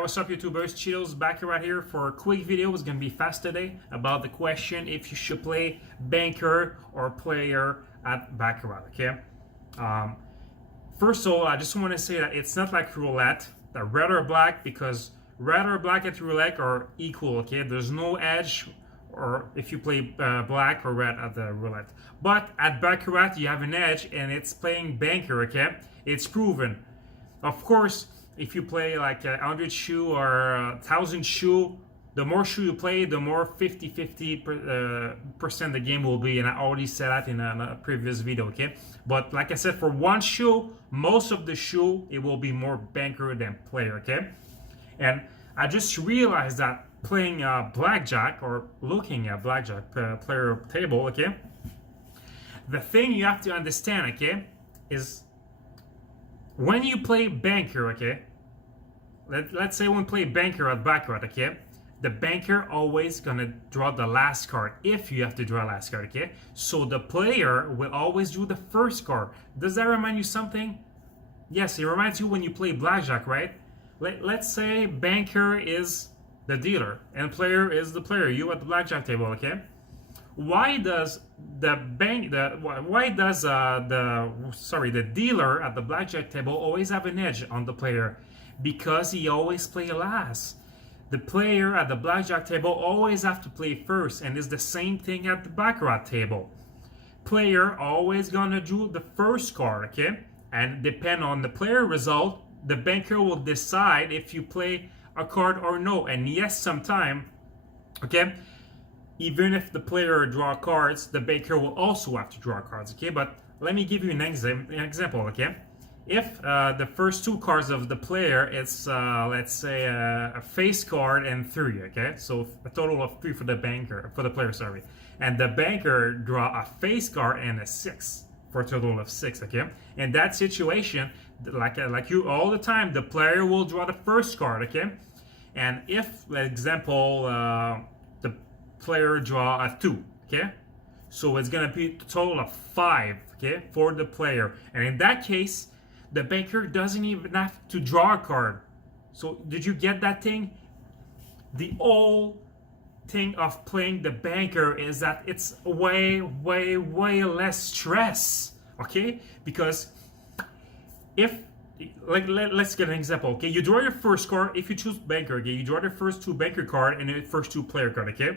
What's up, YouTubers? Cheetosbaccarat here for a quick video. It's gonna be fast today about the question if you should play banker or player at Baccarat. Okay. First of all, I just want to say that it's not like roulette, the red or black, because red or black at roulette are equal. Okay, there's no edge, or if you play black or red at the roulette. But at Baccarat, you have an edge, and it's playing banker. Okay, it's proven. Of course, if you play like 100 shoe or 1,000 shoe, the more shoe you play, the more 50% the game will be. And I already said that in a previous video, okay? But like I said, for one shoe, most of the shoe, it will be more banker than player, okay? And I just realized that playing blackjack or looking at blackjack player table, okay? The thing you have to understand, okay, is when you play banker, okay, let's say when we play banker at Baccarat, okay, the banker always gonna draw the last card if you have to draw last card, okay? So the player will always do the first card. Does that remind you something? Yes, it reminds you when you play blackjack, right? Let's say banker is the dealer and player is the player, you at the blackjack table, okay? Why does the dealer at the blackjack table always have an edge on the player? Because he always plays last. The player at the blackjack table always have to play first, and it's the same thing at the Baccarat table. Player always gonna do the first card, okay? And depend on the player result, the banker will decide if you play a card or no. And yes, sometime, okay, even if the player draw cards, the banker will also have to draw cards, okay? But let me give you an example, okay? If the first two cards of the player, it's let's say a face card and 3, okay? So a total of 3 for the player, sorry. And the banker draw a face card and a 6 for a total of 6, okay? In that situation, like you all the time, the player will draw the first card, okay? And if, for example, the player draw a 2, okay? So it's gonna be a total of 5, okay, for the player. And in that case, the banker doesn't even have to draw a card. So did you get that thing? The whole thing of playing the banker is that it's way less stress, okay? Because if, like, let's get an example, okay? You draw your first card. If you choose banker, okay, you draw the first 2 banker card and the first 2 player card, okay?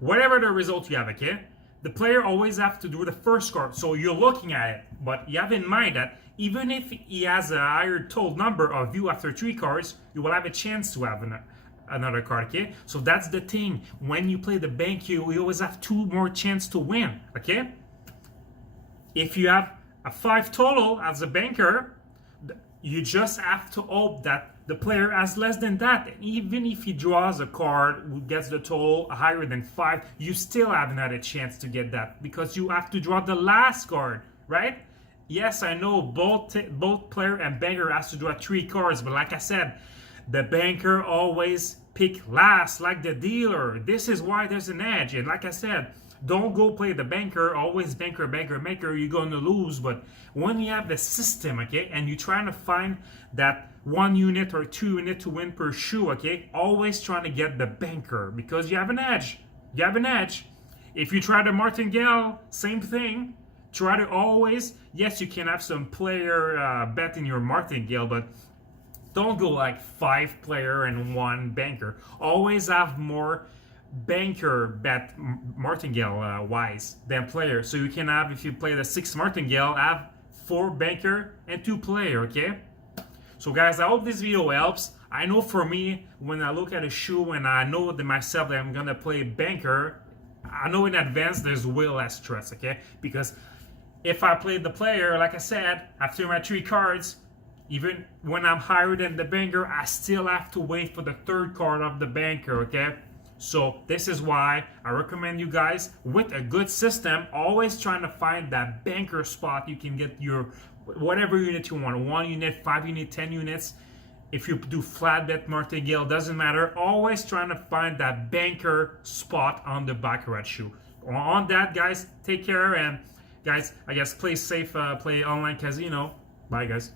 Whatever the result you have, okay? The player always have to do the first card, so you're looking at it, but you have in mind that even if he has a higher total number of you after 3 cards, you will have a chance to have another card, okay? So that's the thing. When you play the bank, you always have 2 more chances to win, okay? If you have a 5 total as a banker, you just have to hope that the player has less than that. And even if he draws a card who gets the total higher than 5, you still haven't had a chance to get that because you have to draw the last card, right? Yes, I know both player and banker has to draw 3 cards, but like I said, the banker always pick last, like the dealer. This is why there's an edge. And like I said, don't go play the banker, always banker, you're going to lose. But when you have the system, okay, and you're trying to find that 1 unit or 2 unit to win per shoe, okay, always trying to get the banker because you have an edge. You have an edge. If you try the martingale, same thing. Try to always, yes, you can have some player bet in your martingale, but don't go like 5 player and 1 banker. Always have more banker bet martingale wise than player. So you can have, if you play the 6 martingale, have 4 banker and 2 player, okay? So guys, I hope this video helps. I know for me, when I look at a shoe and I know to myself that I'm gonna play banker, I know in advance there's way less stress, okay? Because if I play the player, like I said, after my 3 cards, even when I'm higher than the banker, I still have to wait for the 3rd card of the banker, okay? So this is why I recommend you guys, with a good system, always trying to find that banker spot. You can get your whatever unit you want, 1 unit, 5 unit, 10 units. If you do flat bet martingale, doesn't matter. Always trying to find that banker spot on the Baccarat shoe. On that, guys, take care, and guys, I guess play safe, play online casino. Bye, guys.